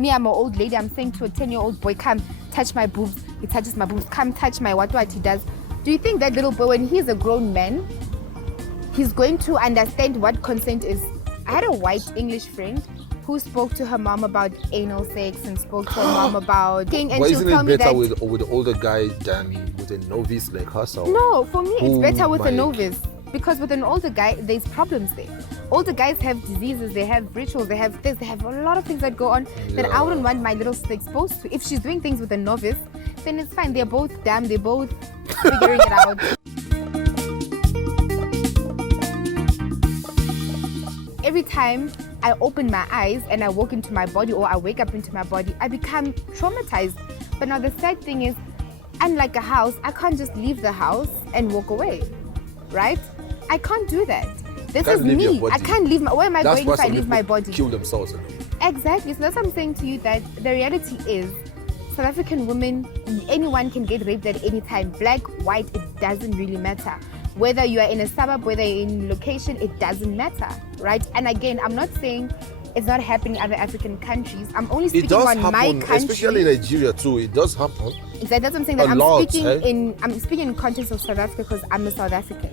Me, I'm an old lady. I'm saying to a 10-year-old boy, come touch my boobs. He touches my boobs. Come touch my what he does. Do you think that little boy, when he's a grown man, he's going to understand what consent is? I had a white English friend who spoke to her mom about anal sex and spoke to her mom about king, and but she'll isn't tell it me better that with an older guy than with a novice like herself? no, for me it's better with a novice, because with an older guy there's problems there. Older guys have diseases, they have rituals, they have this, they have a lot of things that go on that I wouldn't want my little sister exposed to. If she's doing things with a novice, then it's fine. They're both dumb, they're both figuring it out. Every time I open my eyes and I walk into my body, or I wake up into my body, I become traumatized. But now the sad thing is, unlike a house, I can't just leave the house and walk away, right? I can't do that. This is me. I can't leave my, where am I going if I leave my body? Kill themselves. Exactly. So that's what I'm saying to you, that the reality is South African women, anyone can get raped at any time. Black, white, it doesn't really matter. Whether you are in a suburb, whether you're in location, it doesn't matter, right? And again, I'm not saying it's not happening in other African countries. I'm only speaking on my country. Especially in Nigeria too. It does happen. Exactly. That's what I'm saying. That I'm speaking in context of South Africa because I'm a South African.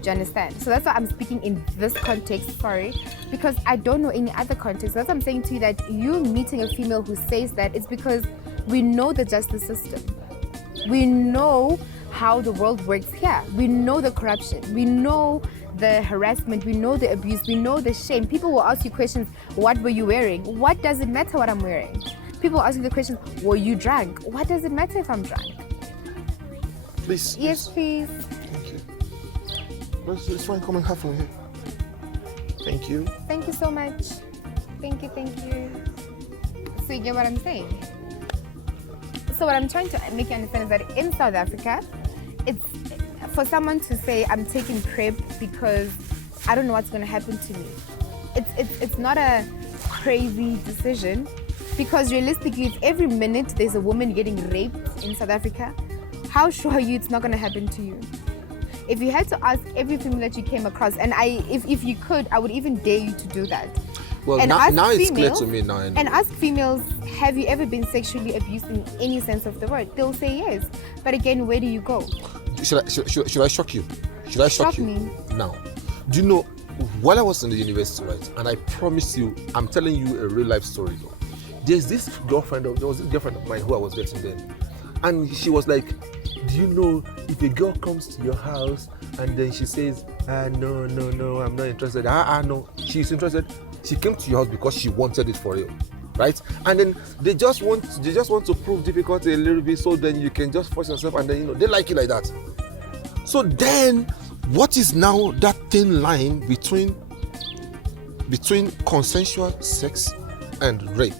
Do you understand? So that's why I'm speaking in this context, sorry, because I don't know any other context. That's what I'm saying to you, that you meeting a female who says that, it's because we know the justice system. We know how the world works here. We know the corruption. We know the harassment. We know the abuse. We know the shame. People will ask you questions, what were you wearing? What does it matter what I'm wearing? People will ask you the question, were you drunk? What does it matter if I'm drunk? Please. Yes, please. Thank you. It's fine. Come and have one here. Thank you. Thank you so much. Thank you. So you get what I'm saying? So what I'm trying to make you understand is that in South Africa, it's for someone to say I'm taking PrEP because I don't know what's going to happen to me. It's not a crazy decision, because realistically, if every minute there's a woman getting raped in South Africa, how sure are you it's not going to happen to you? If you had to ask every female that you came across, and if you could, I would even dare you to do that. Well, and now it's clear to me now. And ask females, have you ever been sexually abused in any sense of the word? They'll say yes. But again, where do you go? Should I shock you? Should I shock you? Me. Now, do you know, while I was in the university, right, and I promise you, I'm telling you a real life story though. There was this girlfriend of mine who I was dating then. And she was like, do you know, if a girl comes to your house and then she says, no, I'm not interested. No, she's interested. She came to your house because she wanted it for you, right? And then they just want to prove difficulty a little bit, so then you can just force yourself, and then they like it like that. So then, what is now that thin line between consensual sex and rape?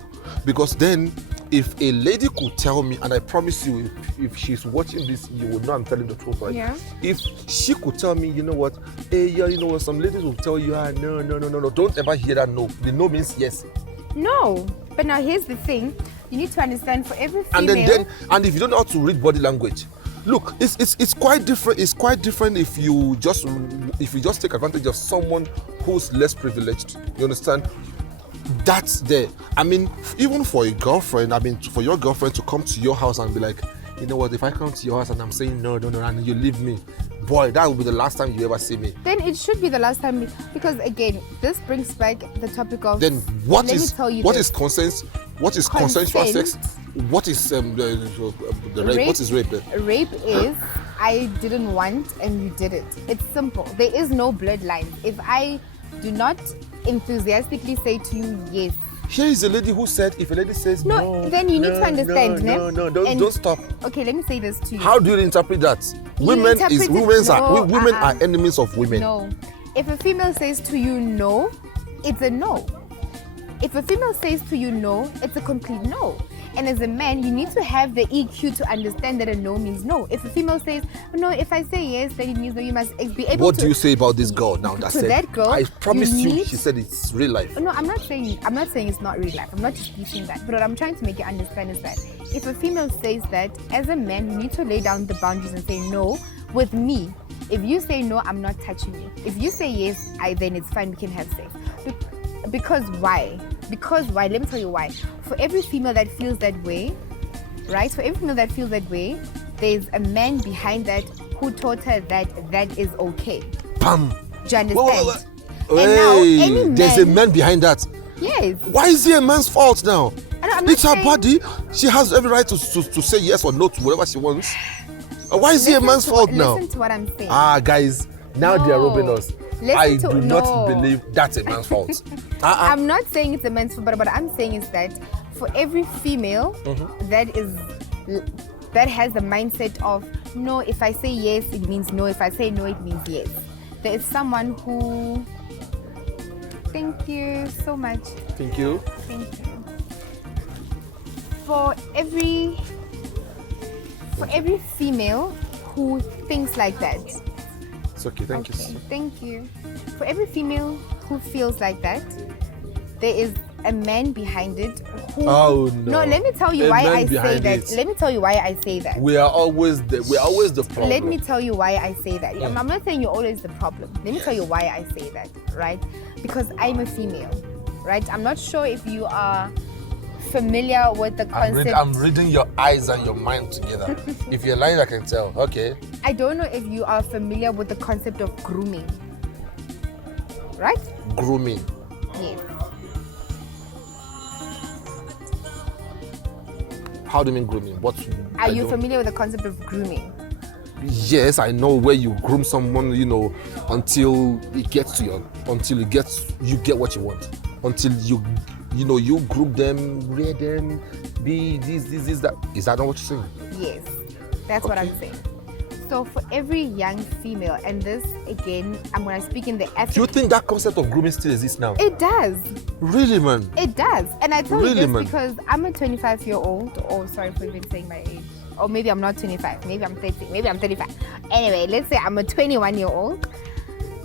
Because then, if a lady could tell me, and I promise you, if she's watching this, you would know I'm telling the truth, right? Yeah. If she could tell me, you know what, some ladies will tell you, no, don't ever hear that no. The no means yes. No, but now here's the thing: you need to understand, for every female. And if you don't know how to read body language, look, it's quite different. It's quite different if you just take advantage of someone who's less privileged. You understand? That's there. I mean, even for a girlfriend, for your girlfriend to come to your house and be like, you know what, if I come to your house and I'm saying no, and you leave me, boy, that will be the last time you ever see me. Then it should be the last time, because again, this brings back the topic of. Then what is consent? What is consensual sex? What is the rape? What is rape then? Rape is I didn't want and you did it. It's simple. There is no bloodline. If I do not enthusiastically say to you yes. Here is a lady who said, if a lady says no, then you need to understand. Don't stop. Okay, let me say this to you. How do you interpret that? Women are enemies of women. No. If a female says to you no, it's a no. If a female says to you no, it's a complete no. And as a man, you need to have the EQ to understand that a no means no. If a female says, no, if I say yes, then it means no, you must be able to... What do you say about this girl now that said, that girl, I promise you, she said it's real life. No, I'm not saying it's not real life. I'm not disputing that. But what I'm trying to make you understand is that if a female says that, as a man, you need to lay down the boundaries and say, no, with me, if you say no, I'm not touching you. If you say yes, then it's fine, we can have sex. Because why? Because why? Let me tell you why. For every female that feels that way, right? For every female that feels that way, there's a man behind that who taught her that that is okay. Bam. Do you understand? Whoa. And now, any man, there's a man behind that. Yes. Why is it a man's fault now? It's her saying, body. She has every right to say yes or no to whatever she wants. Why is it a man's fault now? Listen to what I'm saying. Guys, now they are robbing us. I do not believe that's a man's fault. I'm not saying it's a man's fault, but what I'm saying is that for every female that has the mindset of no, if I say yes, it means no. If I say no, it means yes. There is someone who. Thank you so much. Thank you. Thank you. For every female who thinks like that. It's okay. Thank you. Thank you. For every female who feels like that, there is a man behind it who. Oh no! No, let me tell you why I say that. Let me tell you why I say that. We are always the problem. Let me tell you why I say that. I'm not saying you're always the problem. Let me tell you why I say that, right? Because I'm a female, right? I'm not sure if you are familiar with the concept. I'm reading your eyes and your mind together. If you're lying, I can tell. Okay. I don't know if you are familiar with the concept of grooming, right? Grooming. Yes. How do you mean grooming? Are you familiar with the concept of grooming? Yes, I know where you groom someone, until you get what you want. Until you groom them, rear them, be this, that. Is that not what you're saying? Yes, that's what I'm saying. So for every young female, and this again, I'm going to speak in the African. Do you think that concept of grooming still exists now? It does. Really, man? It does. And I tell really, you this man? Because I'm a 25-year-old. Oh, sorry for even saying my age. Or maybe I'm not 25. Maybe I'm 30. Maybe I'm 35. Anyway, let's say I'm a 21-year-old.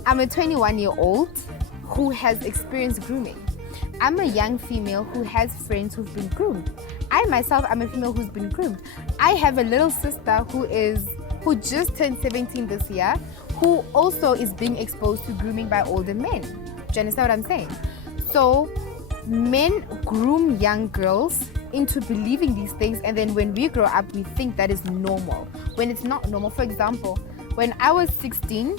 I'm a 21-year-old who has experienced grooming. I'm a young female who has friends who've been groomed. I myself am a female who's been groomed. I have a little sister who just turned 17 this year, who also is being exposed to grooming by older men. Do you understand what I'm saying? So men groom young girls into believing these things, and then when we grow up, we think that is normal, when it's not normal. For example, when I was 16,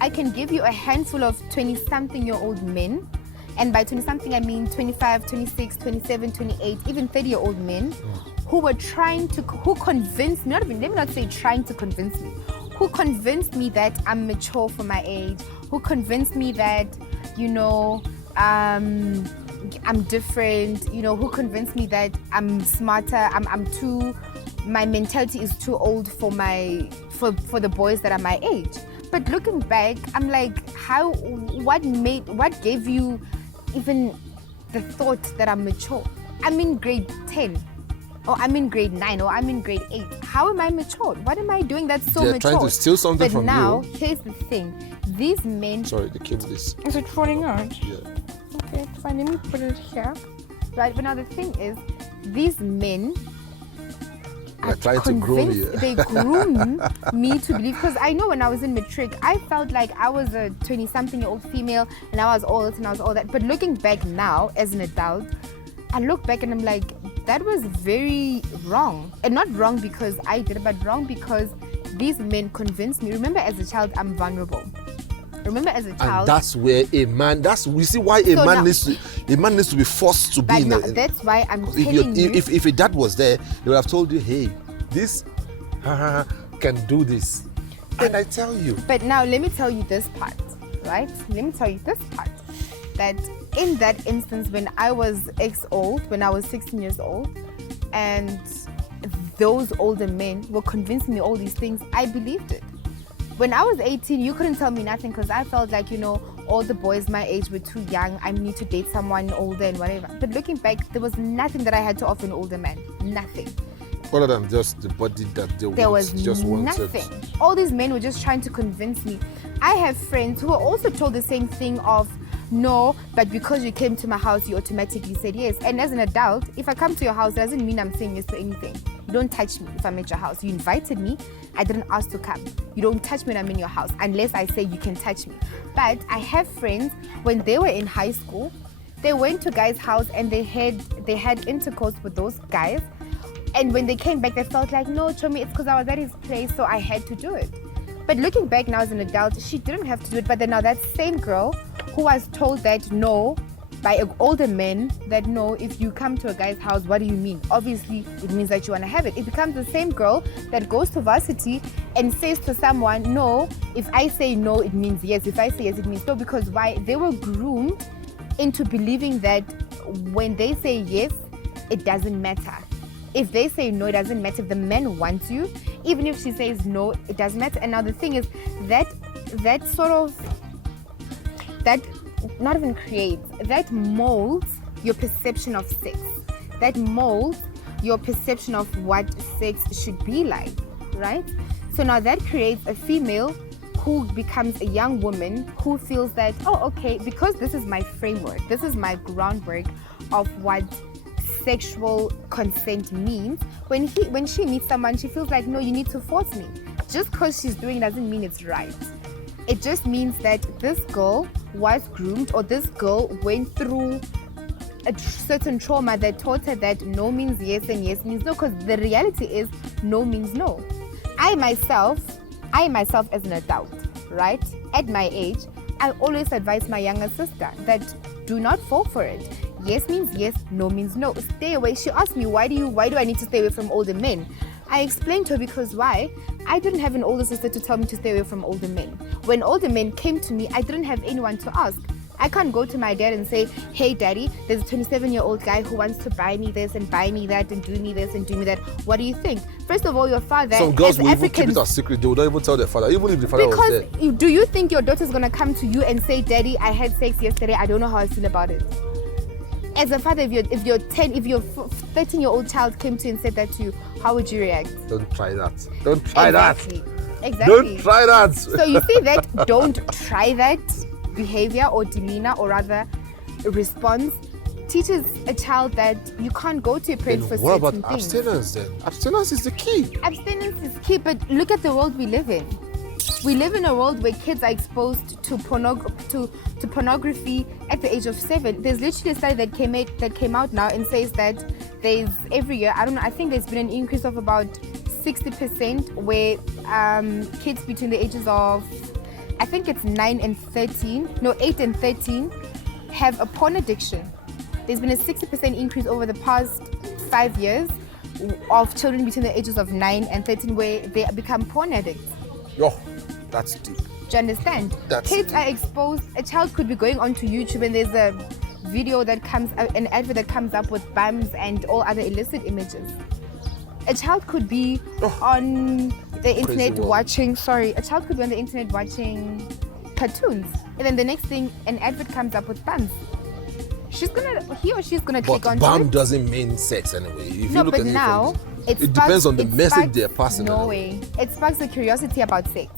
I can give you a handful of 20-something-year-old men, and by 20-something I mean 25, 26, 27, 28, even 30-year-old men who convinced me, let me not say trying to convince me, who convinced me that I'm mature for my age, who convinced me that, I'm different, who convinced me that I'm smarter, my mentality is too old for the boys that are my age. But looking back, I'm like, what gave you even the thought that I'm mature? I'm in grade 10, or I'm in grade 9, or I'm in grade 8. How am I matured? What am I doing that's so mature? They're trying to steal something from you. But now, here's the thing. These men... Sorry, the cable is... Is it falling out? Yeah. Okay, fine. Let me put it here. Right, but now the thing is, these men... They're trying to groom you. They groom me to believe, because I know when I was in matric, I felt like I was a 20-something-year-old female, and I was all this and I was all that. But looking back now, as an adult, I look back and I'm like, that was very wrong. And not wrong because I did it, but wrong because these men convinced me. Remember, as a child, I'm vulnerable. Remember, as a child, and that's where a man. We see why a man needs to be forced to be in. That's why I'm telling you. If a dad was there, they would have told you, hey, this can do this, and I tell you. But now let me tell you this part, right? Let me tell you this part. That in that instance, when I was when I was 16 years old, and those older men were convincing me all these things, I believed it. When I was 18, you couldn't tell me nothing because I felt like, all the boys my age were too young. I need to date someone older and whatever. But looking back, there was nothing that I had to offer an older man. Nothing. Other than just the body that there was just nothing. All these men were just trying to convince me. I have friends who are also told the same thing of, no, but because you came to my house, you automatically said yes. And as an adult, if I come to your house, doesn't mean I'm saying yes to anything. You don't touch me if I'm at your house. You invited me. I didn't ask to come. You don't touch me when I'm in your house unless I say you can touch me. But I have friends, when they were in high school, They went to guys' house and they had intercourse with those guys. And when they came back, they felt like, no, Chomi, it's because I was at his place, so I had to do it. But looking back now as an adult, she didn't have to do it. But then now that same girl who was told that no, by older men, that no, if you come to a guy's house, what do you mean? Obviously, it means that you want to have it. It becomes the same girl that goes to varsity and says to someone, no, if I say no, it means yes. If I say yes, it means no. Because why? They were groomed into believing that when they say yes, it doesn't matter. If they say no, it doesn't matter. If the man wants you, even if she says no, it doesn't matter. And now the thing is that not even creates, that molds your perception of sex. That molds your perception of what sex should be like, right? So now that creates a female who becomes a young woman who feels that, oh, okay, because this is my framework, this is my groundwork of what sexual consent means. When she meets someone, she feels like, no, you need to force me. Just because she's doing it doesn't mean it's right. It just means that this girl was groomed, or this girl went through a certain trauma that taught her that no means yes and yes means no, because the reality is no means no. I myself as an adult, right, at my age, I always advise my younger sister that do not fall for it. Yes means yes, no means no. Stay away. She asked me, why do I need to stay away from older men? I explained to her because why? I didn't have an older sister to tell me to stay away from older men. When older men came to me, I didn't have anyone to ask. I can't go to my dad and say, hey daddy, there's a 27-year-old guy who wants to buy me this and buy me that and do me this and do me that. What do you think? First of all, your father, some girls will Africans, even keep it a secret. They will not even tell their father, even if the father was there. Because do you think your daughter's going to come to you and say, daddy, I had sex yesterday, I don't know how I feel about it? As a father, if your 13-year-old child came to you and said that to you, how would you react? Don't try that. Don't try that. Exactly. Don't try that. So you see that don't try that behavior or demeanor, or rather response, teaches a child that you can't go to your parents for certain things. What about abstinence then? Abstinence is the key. Abstinence is key, but look at the world we live in. We live in a world where kids are exposed to pornography at the age of 7. There's literally a study that came out now and says that there's every year, I think there's been an increase of about 60% where kids between the ages of, I think it's 8 and 13 have a porn addiction. There's been a 60% increase over the past 5 years of children between the ages of 9 and 13 where they become porn addicts. Yo, that's deep. Do you understand? Kids are exposed. A child could be going onto YouTube and there's a video that comes, an advert that comes up with bums and all other illicit images. A child could be on the internet watching cartoons, and then the next thing, an advert comes up with bums. He or she's gonna click on it. Bum doesn't mean sex anyway. If no, you look but at now it depends on the message they're passing. No way. It sparks the curiosity about sex.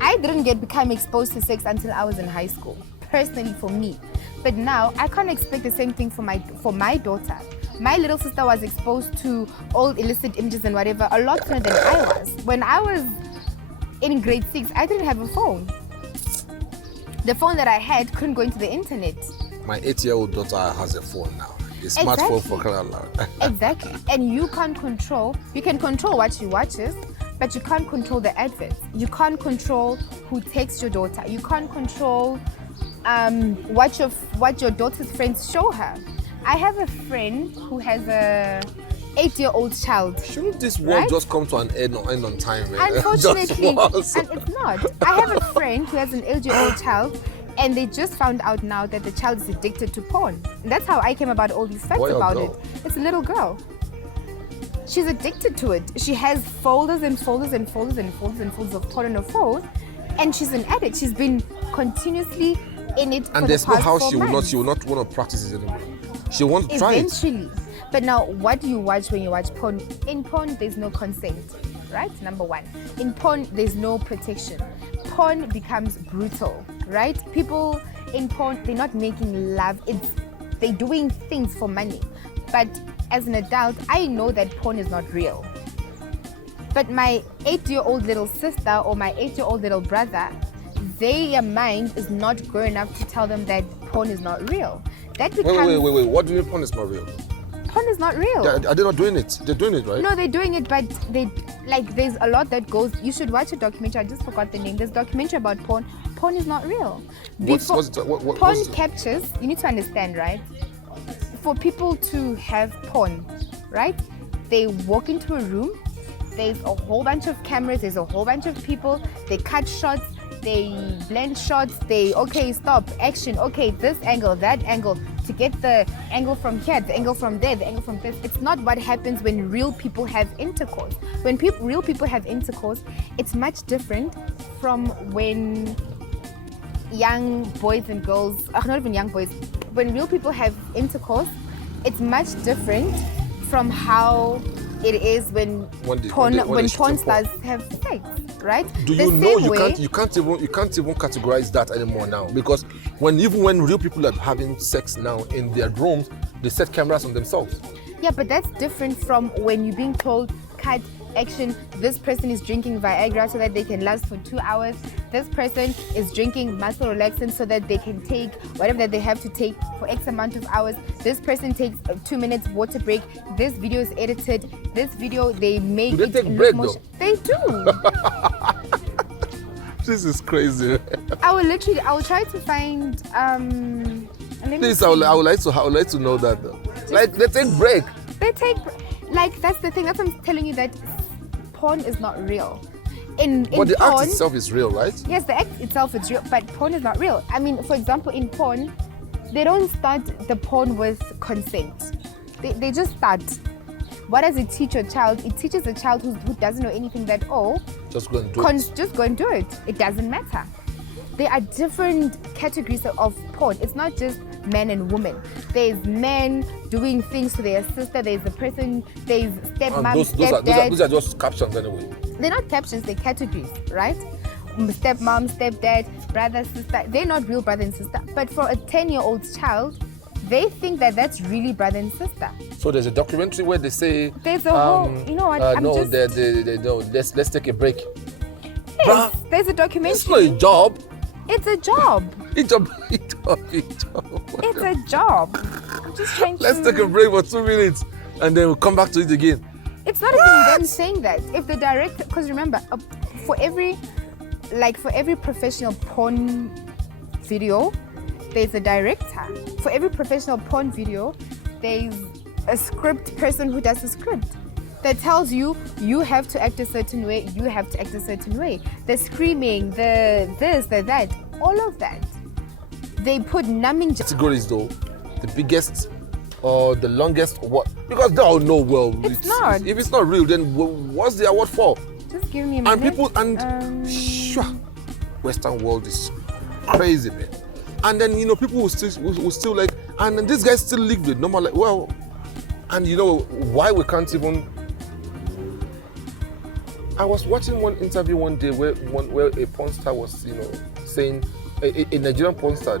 I didn't become exposed to sex until I was in high school, personally for me. But now I can't expect the same thing for my daughter. My little sister was exposed to all illicit images and whatever a lot sooner than I was. When I was in grade 6, I didn't have a phone. The phone that I had couldn't go into the internet. My 8-year-old daughter has a phone now. A smartphone for crying out loud. Exactly. And you can control what she watches, but you can't control the adverts. You can't control who texts your daughter. You can't control what your daughter's friends show her. I have a friend who has a 8-year-old child. Shouldn't this world just come to an end on time? Man? Unfortunately, and it's not. I have a friend who has an 8-year-old child, and they just found out now that the child is addicted to porn. And that's how I came about all these facts about it. It's a little girl. She's addicted to it. She has folders and folders and folders and folders and folders of porn on her phone, and she's an addict. She's been continuously in it for the past 4 months. And there's no how she will not want to practice it anymore. She wants to try it. Eventually. But now, what do you watch when you watch porn? In porn, there's no consent, right? Number one. In porn, there's no protection. Porn becomes brutal, right? People in porn, they're not making love. They're doing things for money. But as an adult, I know that porn is not real. But my 8-year-old little sister or my 8-year-old little brother, their mind is not grown enough to tell them that porn is not real. That becomes... Wait. What do you mean porn is not real? Porn is not real. Are they not doing it? They're doing it, right? No, they're doing it, but there's a lot that goes... You should watch a documentary. I just forgot the name. There's a documentary about porn. Porn is not real. Porn captures... You need to understand, right? For people to have porn, right? They walk into a room. There's a whole bunch of cameras. There's a whole bunch of people. They cut shots. They blend shots. Okay, stop, action. Okay, this angle, that angle. To get the angle from here, the angle from there, the angle from this. It's not what happens when real people have intercourse. When real people have intercourse, it's much different from when young boys and girls, not even young boys, when real people have intercourse, it's much different from how it is when porn stars have sex. Right? Do you know you can't even categorize that anymore now, because even when real people are having sex now in their rooms, they set cameras on themselves. Yeah, but that's different from when you're being told, cut, action, this person is drinking Viagra so that they can last for 2 hours. This person is drinking muscle relaxant so that they can take whatever that they have to take for X amount of hours. This person takes a 2 minutes water break. This video is edited. This video they make. Do they take break though? They do. This is crazy. I will try to find Please, I would like to know that though. Like they take break. That's the thing. That's what I'm telling you, that porn is not real. But the act itself is real, right? Yes, the act itself is real, but porn is not real. I mean, for example, in porn, they don't start the porn with consent. They just start. What does it teach a child? It teaches a child who doesn't know anything that, just go and do it. Just go and do it. It doesn't matter. There are different categories of porn. It's not just men and women. There's men doing things to their sister. There's there's stepmom, stepdad. Those are just captions anyway. They're not captions, they're categories, right? Stepmom, stepdad, brother, sister. They're not real brother and sister. But for a 10-year-old child, they think that that's really brother and sister. So there's a documentary where they say... There's a whole... You know what? Let's take a break. Yes, there's a documentary. It's not a job. It's a job. It's a job. I'm just trying to... Let's take a break for 2 minutes and then we'll come back to it again. It's not even them saying that. If the director... Because remember, for every professional porn video, there's a director. For every professional porn video, there's a script person who does the script that tells you have to act a certain way, you have to act a certain way. The screaming, the this, the that, all of that. They put numbing categories though. The biggest or the longest or what? Because they all know well. It's not. If it's not real, then what's the award for? Just give me a minute. Western world is crazy, man. And then people will still like, and then these guys still live with normal, like, well, and why we can't even. I was watching one interview one day where a porn star was saying a Nigerian porn star,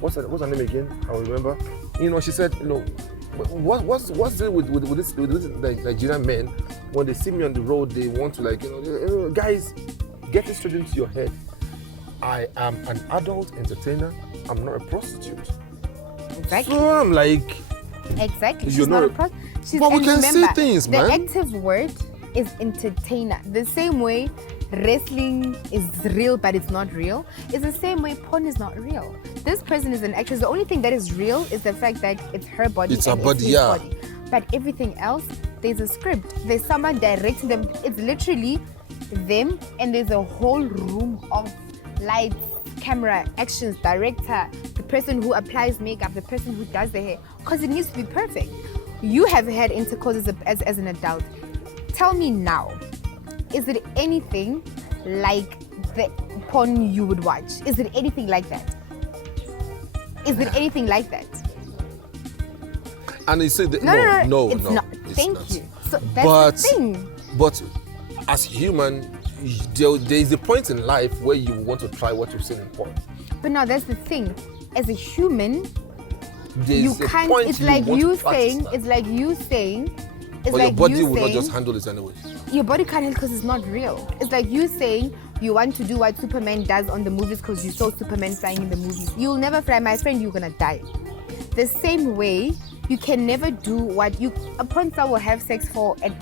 what's her name again? I don't remember. She said, what's it with this Nigerian men, when they see me on the road, they want to guys, get this straight into your head. I am an adult entertainer. I'm not a prostitute. Exactly. So I'm like, exactly. She's not a prostitute. But we can see things, man. The active word is entertainer. The same way wrestling is real but it's not real, it's the same way porn is not real. This person is an actress. The only thing that is real is the fact that it's her body. It's her body, yeah. Body. But everything else, there's a script. There's someone directing them. It's literally them, and there's a whole room of lights, camera, actions, director, the person who applies makeup, the person who does the hair, because it needs to be perfect. You have had intercourse as an adult. Tell me now, is it anything like the porn you would watch? Is it anything like that? Is it anything like that? And he said that, no, it's not. Thank you. So that's the thing. But as human, there is a point in life where you want to try what you've seen in porn. But now that's the thing. As a human, you can't. It's like you saying. But your body will not just handle it anyway. Your body can't handle it because it's not real. It's like you saying You want to do what Superman does on the movies because you saw Superman flying in the movies. You'll never fly, my friend, you're gonna die. The same way, you can never do what a porn star will have sex for an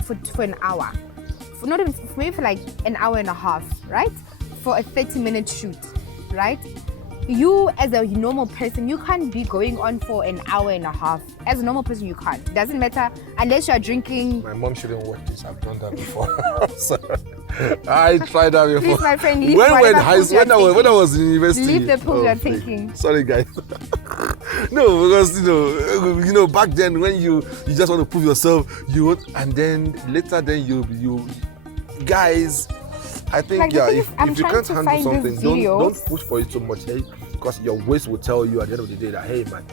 hour. Not even, maybe for like an hour and a half, right? For a 30-minute shoot, right? You, as a normal person, you can't be going on for an hour and a half. As a normal person, you can't. Doesn't matter unless you are drinking. My mom shouldn't watch this. I've done that before. I tried that before. Please, my friend, leave when I was in university. Leave the pool you're thinking. Sorry, guys. No, because you know, back then when you just want to prove yourself, and then later you guys. I think like, if you can't handle something, don't push for it so much, hey, because your waist will tell you at the end of the day that, hey man,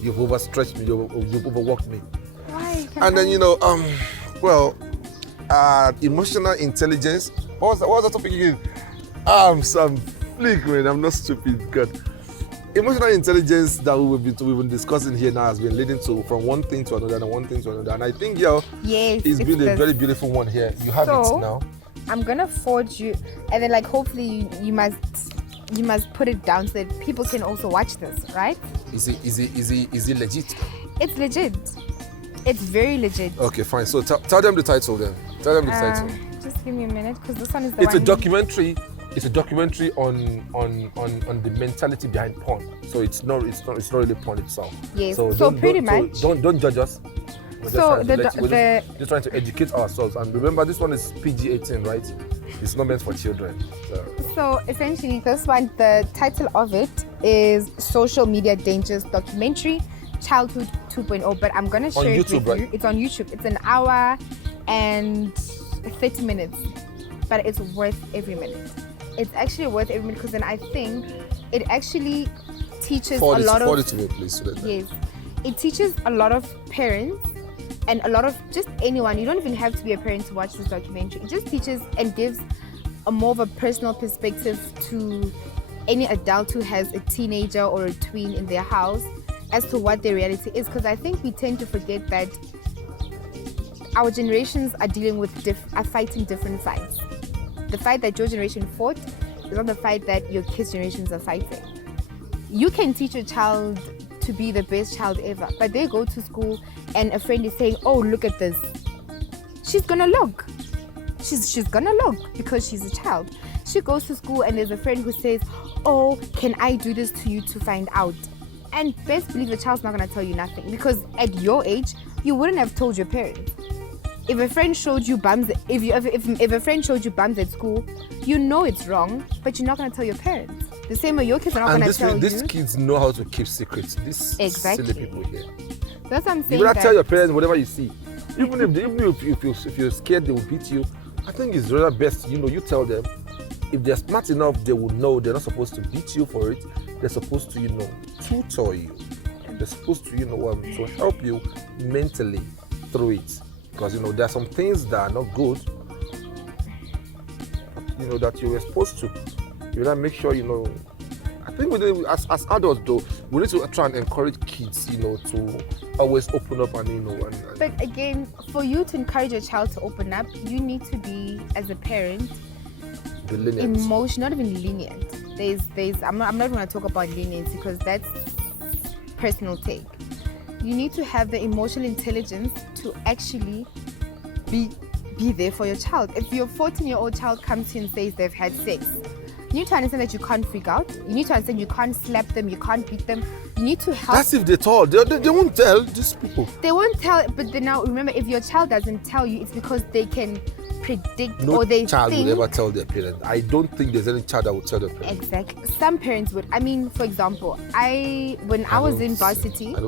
you've overstretched me, you've overworked me. Why? And then emotional intelligence. What was that topic again? Some flick, man. I'm not stupid. God. Emotional intelligence that we've been discussing here now has been leading to from one thing to another and one thing to another. And I think it's been a very beautiful one here. You have it now. I'm gonna forge you, and then like hopefully you must put it down so that people can also watch this, right? Is it legit? It's legit. It's very legit. Okay, fine. So tell them the title then. Tell them the title. Just give me a minute, because this one is the It's a documentary. It's a documentary on the mentality behind porn. So it's not really porn itself. Yes. So pretty much. Don't judge us. We're just trying to educate ourselves. And remember, this one is PG-18, right? It's not meant for children. So essentially, this one, the title of it is Social Media Dangers Documentary, Childhood 2.0. But I'm going to share it with you. It's on YouTube. It's an hour and 30 minutes. But it's worth every minute. It's actually worth every minute, because then I think it actually teaches a lot of... Forward it to me, please. Yes. It teaches a lot of parents and a lot of just anyone. You don't even have to be a parent to watch this documentary. It just teaches and gives a more of a personal perspective to any adult who has a teenager or a tween in their house as to what their reality is. Because I think we tend to forget that our generations are dealing with are fighting different fights. The fight that your generation fought is not the fight that your kids' generations are fighting. You can teach your child to be the best child ever, but they go to school and a friend is saying, oh, look at this. She's gonna look. She's gonna look because she's a child. She goes to school and there's a friend who says, oh, can I do this to you to find out? And best believe the child's not gonna tell you nothing, because at your age, you wouldn't have told your parents. If a friend showed you bums, if a friend showed you bums at school, you know it's wrong, but you're not gonna tell your parents. The same way your kids are not going to tell you. These kids know how to keep secrets. These silly people here. That's what I'm saying. You better tell your parents whatever you see. Even if you're scared they will beat you, I think it's rather best, you tell them. If they're smart enough, they will know they're not supposed to beat you for it. They're supposed to, tutor you. They're supposed to, to help you mentally through it. Because, there are some things that are not good, that you're exposed to. You gotta make sure, I think as adults though, we need to try and encourage kids, to always open up and. But again, for you to encourage your child to open up, you need to be, as a parent, not even lenient. I'm not going to talk about leniency, because that's personal take. You need to have the emotional intelligence to actually be there for your child. If your 14-year-old child comes to you and says they've had sex, you need to understand that you can't freak out. You need to understand you can't slap them, you can't beat them. You need to help. That's if they told. They won't tell these people. They won't tell, but then now remember, if your child doesn't tell you, it's because they can predict or they think. No child will ever tell their parents. I don't think there's any child that will tell their parents. Exactly. Some parents would. I mean, for example, when I was in varsity, I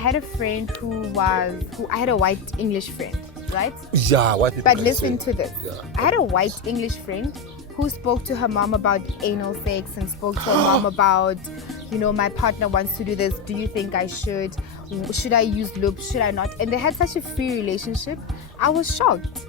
had a friend I had a white English friend, right? Yeah, white people. But listen to this. Yeah. I had a white English friend who spoke to her mom about anal sex and spoke to her mom about, my partner wants to do this. Do you think I should? Should I use lube? Should I not? And they had such a free relationship. I was shocked.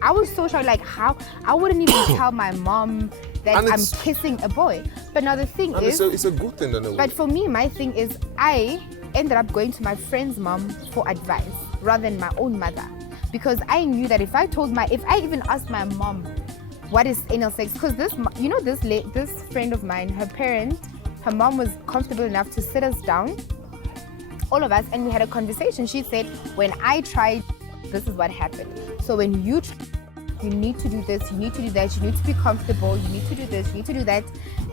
I was so shocked. Like, how? I wouldn't even tell my mom that I'm kissing a boy. But now the thing is... It's a good thing in a way. But for me, my thing is, I ended up going to my friend's mom for advice rather than my own mother. Because I knew that if I even asked my mom what is anal sex? Because this friend of mine, her mom was comfortable enough to sit us down, all of us, and we had a conversation. She said, when I tried, this is what happened. So when you need to do this, you need to do that, you need to be comfortable, you need to do this, you need to do that.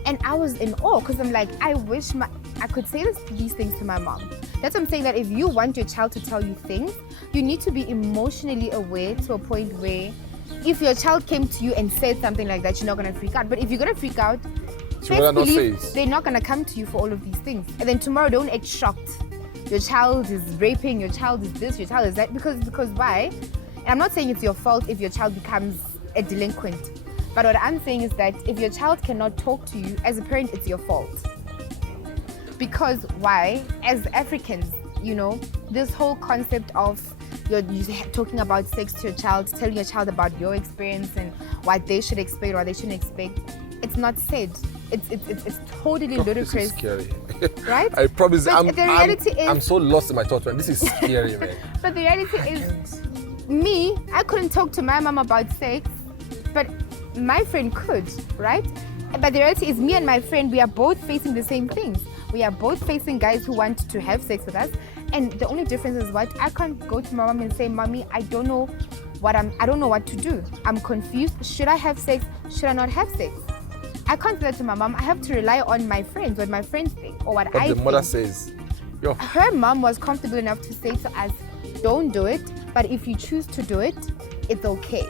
And I was in awe because I'm like, I wish I could say these things to my mom. That's what I'm saying, that if you want your child to tell you things, you need to be emotionally aware to a point where if your child came to you and said something like that, you're not going to freak out. But if you're going to freak out, they're not going to come to you for all of these things. And then tomorrow, don't act shocked. Your child is raping, your child is this, your child is that. Because why? And I'm not saying it's your fault if your child becomes a delinquent. But what I'm saying is that if your child cannot talk to you, as a parent, it's your fault. Because why? As Africans, this whole concept of you're talking about sex to your child, telling your child about your experience and what they should expect or what they shouldn't expect, it's not said. It's totally ludicrous. This is scary. Right? I promise. I'm so lost in my thoughts, man. This is scary, man. But the reality is, I couldn't talk to my mom about sex, but my friend could, right? But the reality is, me and my friend, we are both facing the same things. We are both facing guys who want to have sex with us. And the only difference is what? I can't go to my mom and say, Mommy, I don't know what to do. I'm confused. Should I have sex? Should I not have sex? I can't say that to my mom. I have to rely on my friends, what my friends think, or what I think. But the mother says, her mom was comfortable enough to say to us, don't do it, but if you choose to do it, it's okay.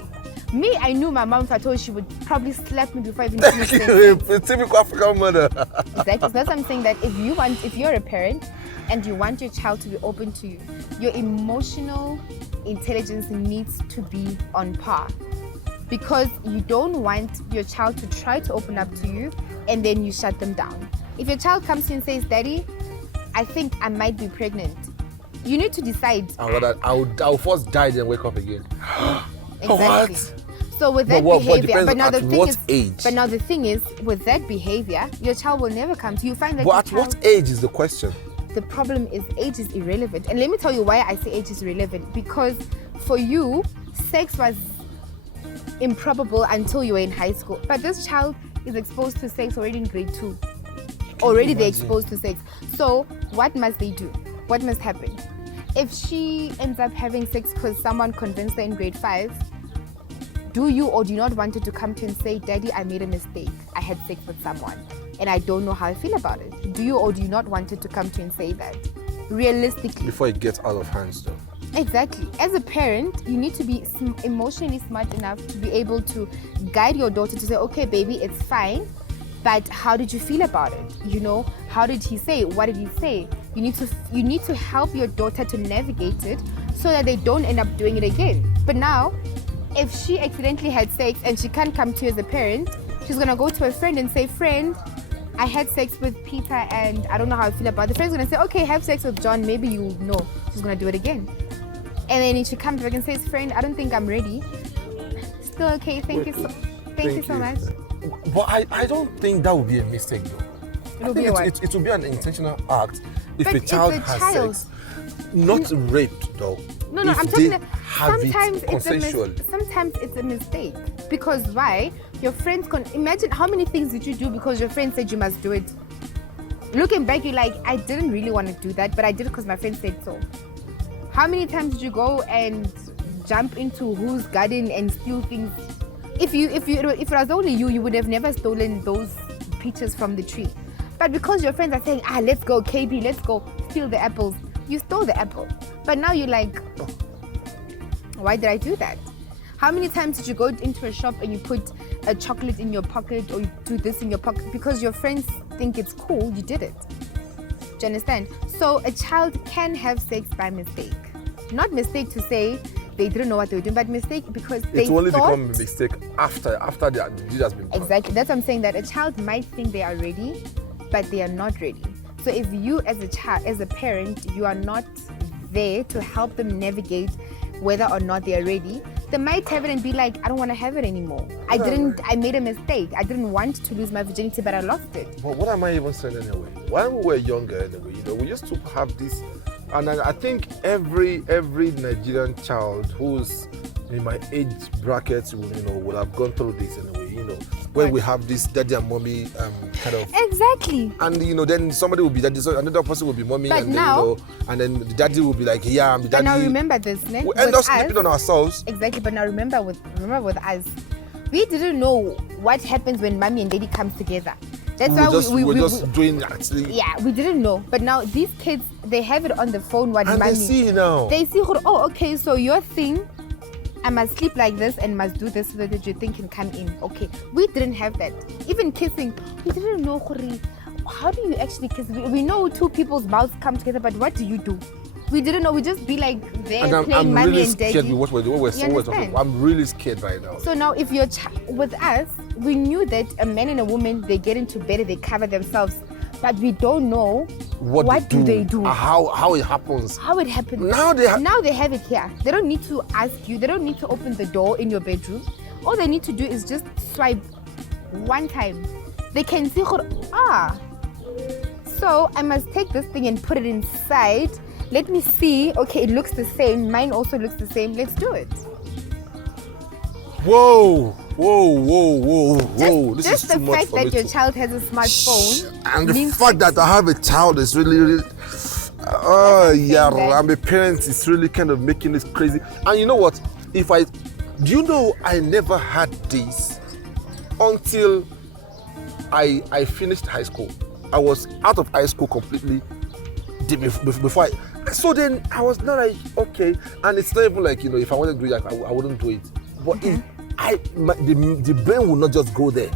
Me, I knew my mom, if I told her, she would probably slap me before I even finished saying it. Typical African mother. Exactly. So that's what I'm saying, that if you're a parent and you want your child to be open to you, your emotional intelligence needs to be on par. Because you don't want your child to try to open up to you and then you shut them down. If your child comes to you and says, Daddy, I think I might be pregnant, you need to decide. I'll first die then wake up again. Exactly. What? So with that behavior, but now the thing is, with that behavior, your child will never come to you. Find that. But at what age is the question? The problem is age is irrelevant. And let me tell you why I say age is irrelevant. Because for you, sex was improbable until you were in high school. But this child is exposed to sex already in grade 2. Already they're exposed to sex. So what must they do? What must happen? If she ends up having sex because someone convinced her in grade 5, do you or do you not want her to come to you and say, Daddy, I made a mistake. I had sex with someone and I don't know how I feel about it. Do you or do you not want her to come to you and say that? Realistically. Before it gets out of hands though. Exactly. As a parent, you need to be emotionally smart enough to be able to guide your daughter to say, okay, baby, it's fine. But how did you feel about it? How did he say? What did he say? You need to help your daughter to navigate it so that they don't end up doing it again. But now, if she accidentally had sex and she can't come to you as a parent, she's gonna go to a friend and say, friend, I had sex with Peter and I don't know how I feel about it. The friend's gonna say, okay, have sex with John, maybe you know. She's gonna do it again. And then if she comes back and says, friend, I don't think I'm ready. Still okay, thank you so much. But I don't think that would be a mistake though. It will be an intentional act if a child has sex. Not raped though. No, I'm talking about sometimes it's a mistake. Because why? Your friends imagine how many things did you do because your friend said you must do it. Looking back, you're like, I didn't really want to do that, but I did it because my friend said so. How many times did you go and jump into whose garden and steal things? If it was only you would have never stolen those peaches from the tree. But because your friends are saying, let's go, KB, let's go steal the apples, you stole the apple. But now you're like, why did I do that? How many times did you go into a shop and you put a chocolate in your pocket or you do this in your pocket because your friends think it's cool, you did it. Do you understand? So a child can have sex by mistake. Not mistake to say they didn't know what they were doing, but mistake because they thought... It only become a mistake after the deed has been done. Exactly. That's what I'm saying, that a child might think they are ready, but they are not ready. So if you as a parent, you are not there to help them navigate whether or not they are ready, they might have it and be like, I don't want to have it anymore. I made a mistake. I didn't want to lose my virginity, but I lost it. But what am I even saying anyway? When we were younger anyway, we used to have this, and I think every Nigerian child who's in my age bracket, would have gone through this anyway. when we have this daddy and mommy kind of. Exactly. And then somebody will be daddy, so another person will be mommy, but and now, then and then the daddy will be like, yeah, I'm the daddy. But now remember this, ne? We end up sleeping on ourselves. Exactly. But now remember with us, we didn't know what happens when mommy and daddy comes together. That's why we're just doing actually. Yeah, we didn't know. But now these kids, they have it on the phone. What and mommy? They see now. They see, oh, okay, so your thing, I must sleep like this and must do this so that your thing can come in. Okay, we didn't have that. Even kissing, we didn't know, how do you actually kiss? We know two people's mouths come together, but what do you do? We didn't know. We just be like there playing mommy really and daddy. Scared with what we're talking. I'm really scared right now. So now, if you're with us, we knew that a man and a woman, they get into bed, they cover themselves, but we don't know what do they do. How it happens. How it happens. Now they have it here. They don't need to ask you. They don't need to open the door in your bedroom. All they need to do is just swipe one time. They can see, so I must take this thing and put it inside. Let me see. Okay, it looks the same. Mine also looks the same. Let's do it. Whoa. This just is the too much fact for that me your child has a smartphone. And the fact that I have a child is really I'm a parent, is really kind of making this crazy. And you know what? I never had this until I finished high school. I was out of high school completely before so then I was not like, okay, and it's not even like, if I wanted to do it, I wouldn't do it. But the brain will not just go there.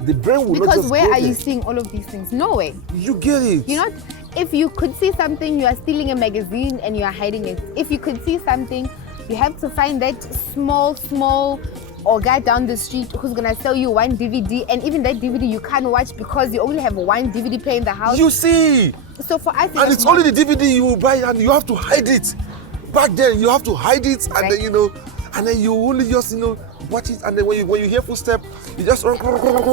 The brain will not just go there. Because where are you seeing all of these things? No way. You get it. If you could see something, you are stealing a magazine and you are hiding it. If you could see something, you have to find that small or guy down the street who's gonna sell you one DVD, and even that DVD you can't watch because you only have one DVD player in the house. You see. So for us, and it's only the DVD you will buy, and you have to hide it. Back then, you have to hide it, and then and then you only just watch it, and then when you hear footsteps, you just run.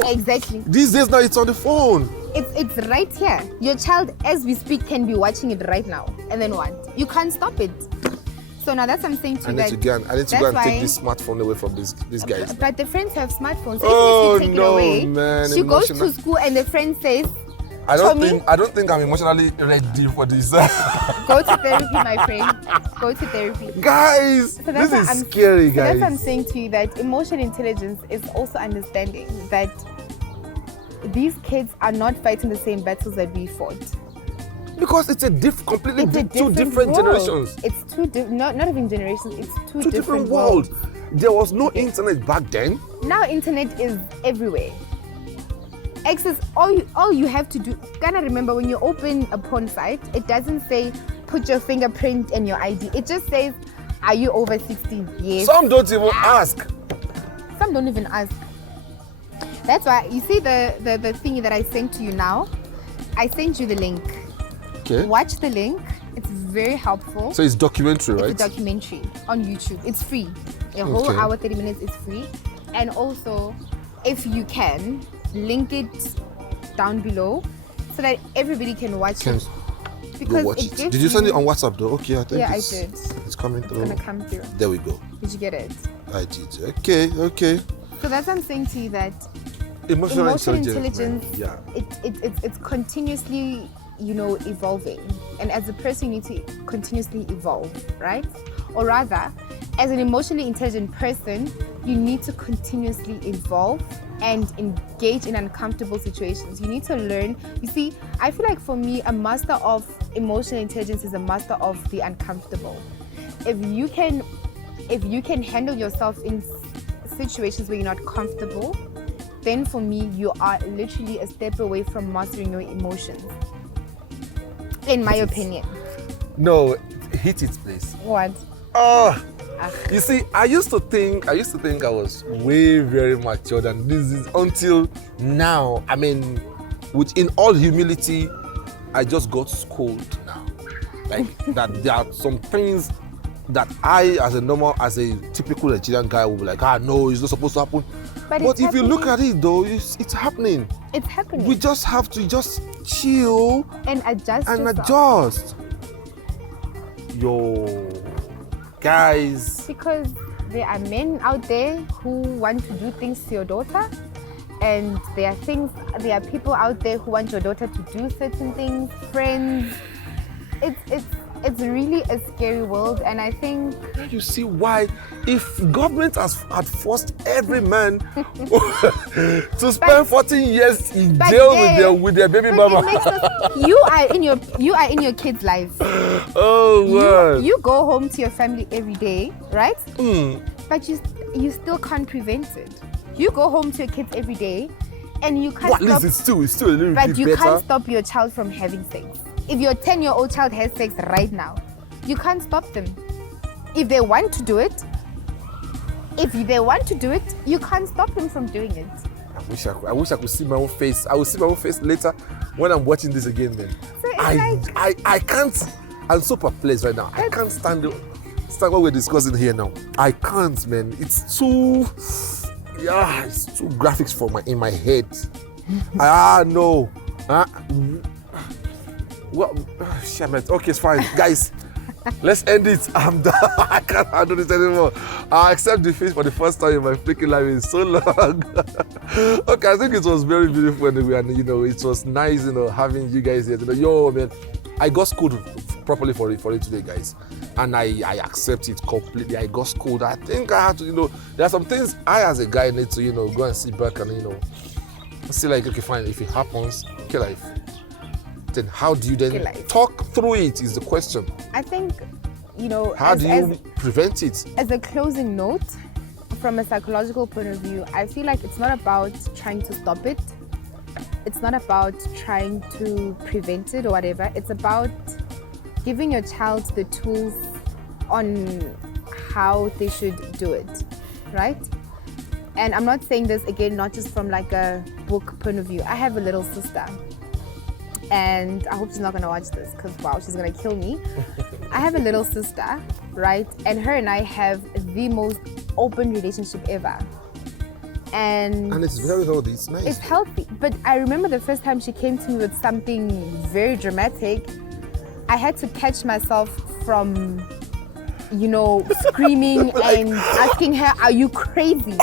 Exactly. These days now, it's on the phone. It's right here. Your child, as we speak, can be watching it right now, and then what? You can't stop it. So now that's what I'm saying to you. I need to go and take this smartphone away from these guys. But the friends have smartphones. So even if you take it away, man, she goes to school and the friend says, I don't think I'm emotionally ready for this. Go to therapy, my friend. Go to therapy. Guys, this is scary, guys. So that's what I'm saying to you, that emotional intelligence is also understanding that these kids are not fighting the same battles that we fought. Because it's two different generations. It's not even generations, it's two different worlds. There was no internet back then. Now internet is everywhere. Access, all you have to do, gotta remember, when you open a porn site, it doesn't say put your fingerprint and your ID. It just says, are you over 16? Yes. Some don't even ask. Some don't even ask. That's why, you see the thingy that I sent to you now? I sent you the link. Okay. Watch the link. It's very helpful. So it's documentary, right? It's a documentary on YouTube. It's free. A whole hour, 30 minutes is free. And also, if you can, link it down below so that everybody can watch it. Because watch it. Did you send it on WhatsApp though? Okay, I think I did. It's coming through. It's gonna come through. There we go. Did you get it? I did. Okay. So that's what I'm saying to you, that emotional intelligence, it's continuously, evolving. And as a person, you need to continuously evolve, right? Or rather, as an emotionally intelligent person, you need to continuously evolve and engage in uncomfortable situations. You need to learn. You see, I feel like for me, a master of emotional intelligence is a master of the uncomfortable. If you can handle yourself in situations where you're not comfortable, then for me, you are literally a step away from mastering your emotions. In my opinion. No, hit it, please. What? You see, I used to think I was way very mature than this is until now. I mean, in all humility, I just got schooled now. Like that there are some things that I, as a typical Nigerian guy, will be like, no, it's not supposed to happen. But if you look at it though, it's happening. It's happening. We just have to just chill and adjust. Yo, guys. Because there are men out there who want to do things to your daughter, and there are people out there who want your daughter to do certain things, friends. It's really a scary world, and I think you see why, if government had forced every man to spend 14 years in jail with their baby mama. You are in your kids' lives. Oh wow. You go home to your family every day, right? But you still can't prevent it. You go home to your kids every day, and you can't. Well, at least it's still a little bit better. But you can't stop your child from having sex. If your 10-year-old child has sex right now, you can't stop them. If they want to do it, you can't stop them from doing it. I wish I could see my own face. I will see my own face later when I'm watching this again, man. So I can't. I'm so perplexed right now. I can't stand what we're discussing here now. I can't, man. It's too graphics in my head. No. Well, shit, man. Okay, it's fine, guys. Let's end it. I'm done. I can't handle this anymore. I accept defeat for the first time in my freaking life in so long. Okay, I think it was very beautiful anyway, and it was nice, having you guys here. Yo, man, I got schooled properly for it today, guys, and I accept it completely. I got schooled. I think I had to, there are some things I as a guy need to, go and sit back and see like, okay, fine, if it happens, okay, life. Then how do you then talk through it is the question. I think, how do you prevent it? As a closing note, from a psychological point of view, I feel like it's not about trying to stop it. It's not about trying to prevent it or whatever. It's about giving your child the tools on how they should do it, right? And I'm not saying this, again, not just from like a book point of view. I have a little sister. And I hope she's not going to watch this because, wow, she's going to kill me. I have a little sister, right? And her and I have the most open relationship ever. And it's very healthy. It's nice. It's healthy. But I remember the first time she came to me with something very dramatic, I had to catch myself from, screaming and asking her, are you crazy?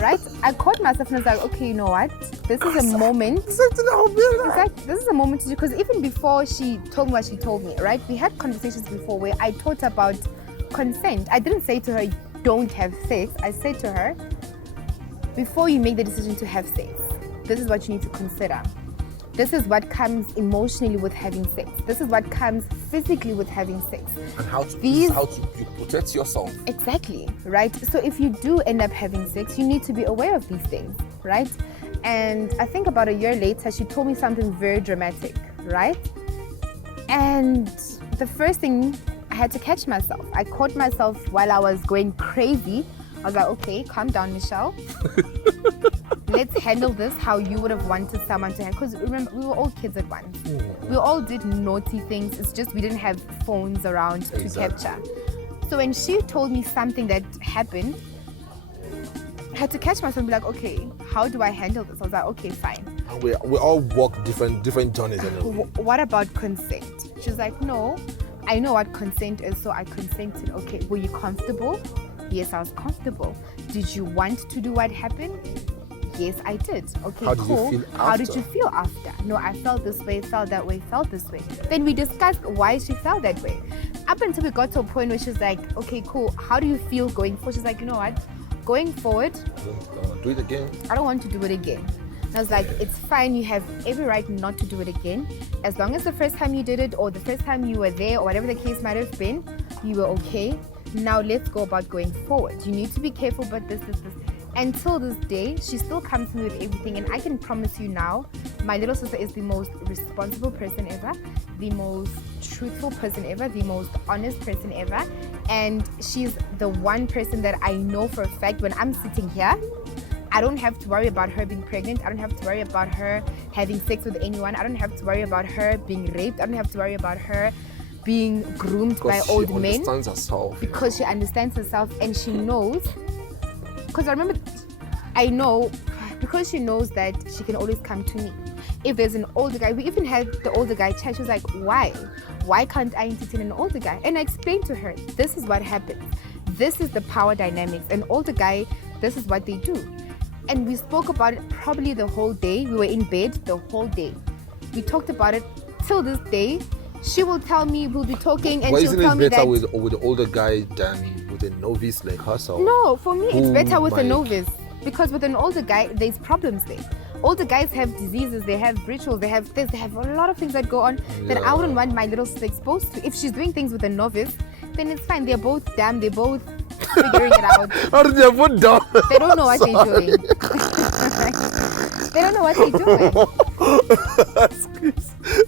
Right? I caught myself and I was like, okay, you know what? This is a moment. This is a moment to do, because even before she told me what she told me, right? We had conversations before where I taught about consent. I didn't say to her, don't have sex. I said to her, before you make the decision to have sex, this is what you need to consider. This is what comes emotionally with having sex. This is what comes physically with having sex. And how to protect yourself. Exactly, right? So if you do end up having sex, you need to be aware of these things, right? And I think about a year later, she told me something very dramatic, right? And the first thing, I had to catch myself. I caught myself while I was going crazy. I was like, okay, calm down, Michelle. Let's handle this how you would have wanted someone to handle. Because remember, we were all kids at once. We all did naughty things. It's just we didn't have phones around to capture. So when she told me something that happened, I had to catch myself and be like, okay, how do I handle this? I was like, okay, fine. And we all walk different journeys. What about consent? She was like, no, I know what consent is, so I consented. Okay, were you comfortable? Yes, I was comfortable. Did you want to do what happened? Yes, I did. Okay, cool. How did you feel after? No, I felt this way, felt that way, felt this way. Then we discussed why she felt that way. Up until we got to a point where she's like, okay, cool. How do you feel going forward? She's like, you know what? Going forward, do it again. I don't want to do it again. And I was like, it's fine. You have every right not to do it again. As long as the first time you did it or the first time you were there or whatever the case might have been, you were okay. Now let's go about going forward. You need to be careful, but this. Until this day, she still comes to me with everything, and I can promise you now, my little sister is the most responsible person ever, the most truthful person ever, the most honest person ever, and she's the one person that I know for a fact when I'm sitting here, I don't have to worry about her being pregnant. I don't have to worry about her having sex with anyone. I don't have to worry about her being raped. I don't have to worry about her being groomed by old men. Because she understands herself. Because she understands herself, and she knows. Because I know, because she knows that she can always come to me. If there's an older guy, we even had the older guy chat. She was like, why? Why can't I entertain an older guy? And I explained to her, this is what happens. this is the power dynamics. An older guy, this is what they do. And we spoke about it probably the whole day. We were in bed the whole day. We talked about it till this day. She will tell me, we'll be talking, and she'll tell me that... Isn't it better with the older guy than with a novice like herself? No, for me, it's better with a novice. Because with an older guy, there's problems there. Older guys have diseases, they have rituals, they have this, they have a lot of things that go on that I wouldn't want my little sister exposed to. If she's doing things with a novice, then it's fine. They're both dumb, they're both figuring it out. How did they both dumb? They don't know what they're doing. They don't know what they're doing.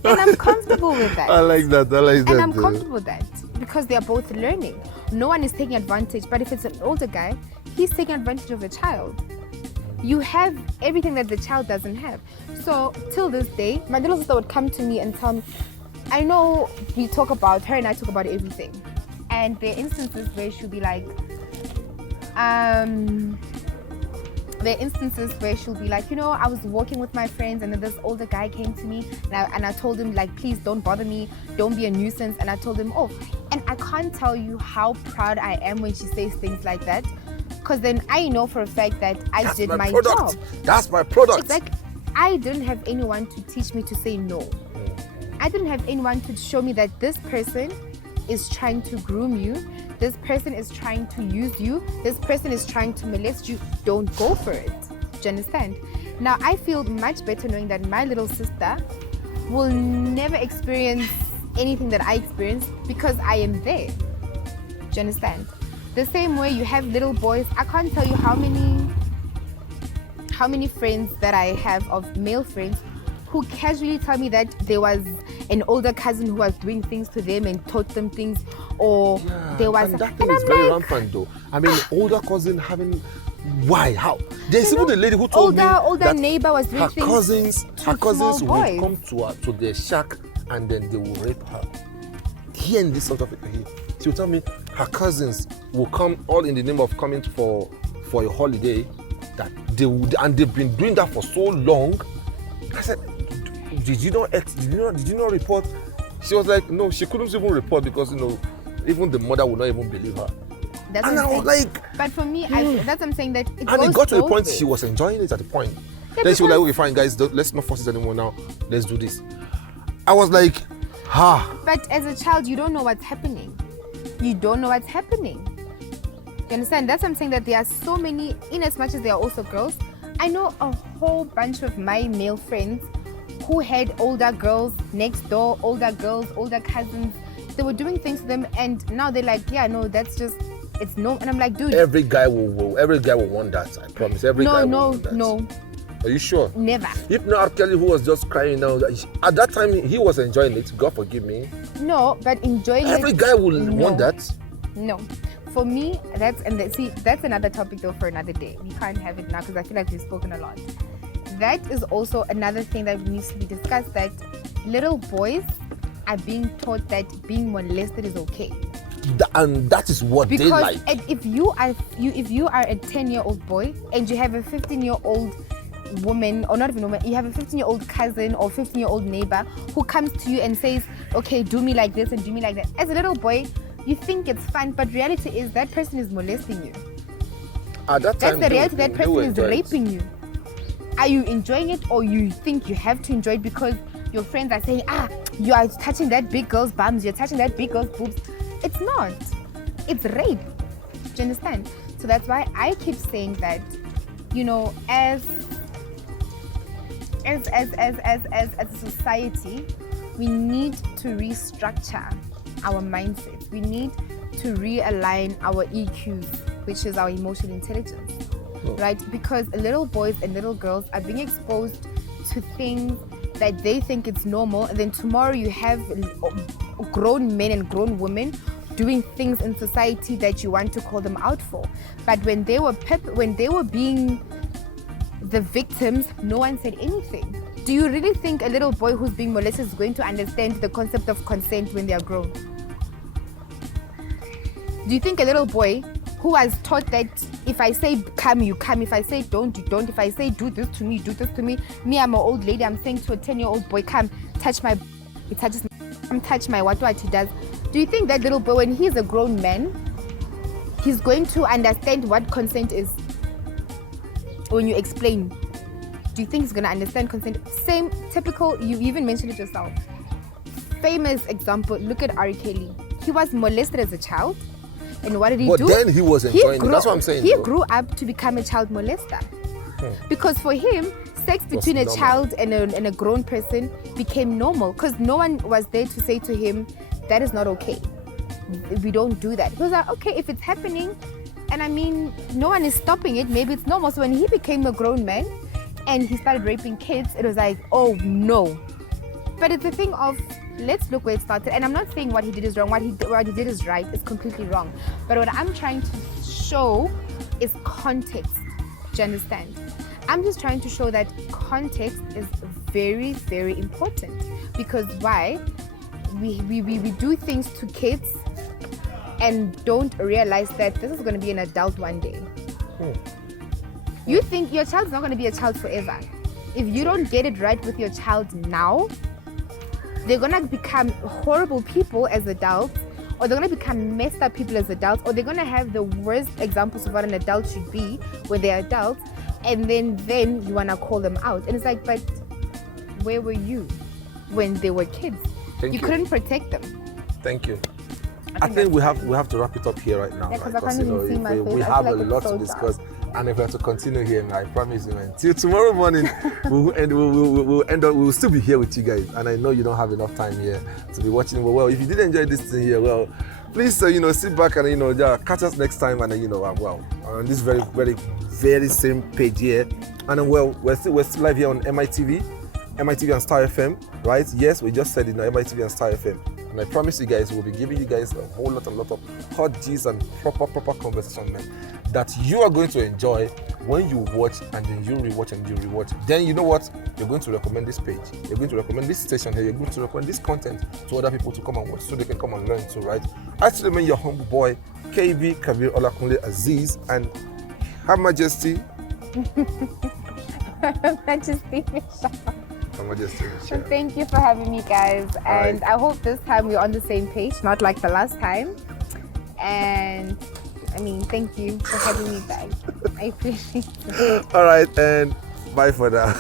And I'm comfortable with that. I like that. And I'm comfortable with that because they're both learning. No one is taking advantage, but if it's an older guy, he's taking advantage of a child. You have everything that the child doesn't have. So till this day, my little sister would come to me and tell me, I know we talk about, her and I talk about everything. And there are instances where she'll be like, you know, I was walking with my friends and then this older guy came to me and I told him, like, please don't bother me, don't be a nuisance. And I told him, oh, and I can't tell you how proud I am when she says things like that. Because then I know for a fact that I did my job. That's my product. It's like I didn't have anyone to teach me to say no. I didn't have anyone to show me that this person is trying to groom you. This person is trying to use you. This person is trying to molest you. Don't go for it. Do you understand? Now, I feel much better knowing that my little sister will never experience anything that I experienced because I am there. Do you understand? The same way you have little boys, I can't tell you how many friends that I have of male friends who casually tell me that there was an older cousin who was doing things to them and taught them things, or there was... And that thing is very rampant though. I mean, older cousin having... Why? How? There's even the lady who told me older that neighbor was doing her cousins would come to their shack and then they will rape her. Here in this South Africa here, she will tell me her cousins will come all in the name of coming for a holiday, that they would, and they've been doing that for so long. I said, did you not report? She was like, no, she couldn't even report because, you know, even the mother would not even believe her. That's and I was like, but for me, that's what I'm saying, that it and it got to the point ways. She was enjoying it at the point. Yeah, then she was like, okay, fine, guys, let's not force it anymore now. Let's do this. I was like, But as a child, you don't know what's happening. You don't know what's happening. You understand? That's what I'm saying, that there are so many, in as much as there are also girls. I know a whole bunch of my male friends who had older girls next door, older girls, older cousins. They were doing things to them, and now they're like, yeah, no, that's just, it's no. And I'm like, dude, every guy will want that. I promise. Every guy will want that. No. Are you sure? Never. If not R. Kelly, who was just crying now, at that time he was enjoying it. God forgive me. No, but enjoying every guy will want that. No. For me, that's another topic though for another day. We can't have it now because I feel like we've spoken a lot. That is also another thing that needs to be discussed, that little boys are being taught that being molested is okay. And that is what they like. Because if you are a 10-year-old boy and you have a 15-year-old woman, or not even woman, you have a 15-year-old cousin or 15-year-old neighbor who comes to you and says, okay, do me like this and do me like that. As a little boy, you think it's fun, but reality is that person is molesting you. At that time, that's the reality. That person is raping you. Are you enjoying it, or you think you have to enjoy it because your friends are saying, you are touching that big girl's bums, you're touching that big girl's boobs? It's not. It's rape. Do you understand? So that's why I keep saying that, you know, as a society, we need to restructure our mindset. We need to realign our EQs, which is our emotional intelligence, right? Because little boys and little girls are being exposed to things that they think it's normal, and then tomorrow you have grown men and grown women doing things in society that you want to call them out for. But when they were being the victims, no one said anything. Do you really think a little boy who's being molested is going to understand the concept of consent when they are grown? Do you think a little boy who was taught that if I say come, you come, if I say don't, you don't, if I say do this to me, do this to me, I'm an old lady, I'm saying to a 10-year-old boy, come, touch my, he touches me, come touch my what he does. Do you think that little boy, when he's a grown man, he's going to understand what consent is when you explain. Do you think he's going to understand consent? Same typical, you even mentioned it yourself. Famous example, look at R. Kelly. He was molested as a child. And what did he do? But then he was enjoying it. That's what I'm saying. He grew up to become a child molester. Because for him, sex between a child and a grown person became normal. Because no one was there to say to him, that is not okay. We don't do that. He was like, okay, if it's happening, and I mean, no one is stopping it, maybe it's normal. So when he became a grown man and he started raping kids, it was like, oh no. But it's a thing of, let's look where it started. And I'm not saying what he did is wrong. What he did is right. It's completely wrong. But what I'm trying to show is context. Do you understand? I'm just trying to show that context is very, very important. Because why? We do things to kids and don't realize that this is going to be an adult one day. You think your child's not going to be a child forever. If you don't get it right with your child now, they're going to become horrible people as adults, or they're going to become messed up people as adults, or they're going to have the worst examples of what an adult should be when they're adults, and then you want to call them out. And it's like, but where were you when they were kids? You couldn't protect them. Thank you. I think we have to wrap it up here right now. Yeah, because I can't even see my face. We have a lot to discuss. And if we have to continue here, I promise you, man, till tomorrow morning, we'll still be here with you guys. And I know you don't have enough time here to be watching. Well, if you did enjoy this thing here, well, please, sit back and, catch us next time. And, on this very, very, very same page here. And, we're still live here on MITV and Star FM, right? Yes, we just said it now, MITV and Star FM. And I promise you guys, we'll be giving you guys a whole lot of hot G's and proper conversation, man, that you are going to enjoy when you watch and then you rewatch and you rewatch. Then you know what? You're going to recommend this page. You're going to recommend this station here. You're going to recommend this content to other people to come and watch so they can come and learn too, right? I still remain your humble boy, KB Kabir Olakunle Aziz, and Her Majesty. Her Majesty Michelle. So thank you for having me, guys, and I hope this time we're on the same page, not like the last time. And I mean, thank you for having me back. I appreciate it. All right, and bye for now.